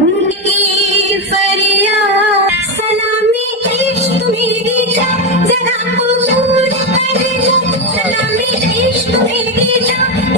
उनकी फरियाद सलामी इश्क मेरी जान जरा कबूल कर लो सलामी इश्क मेरी जान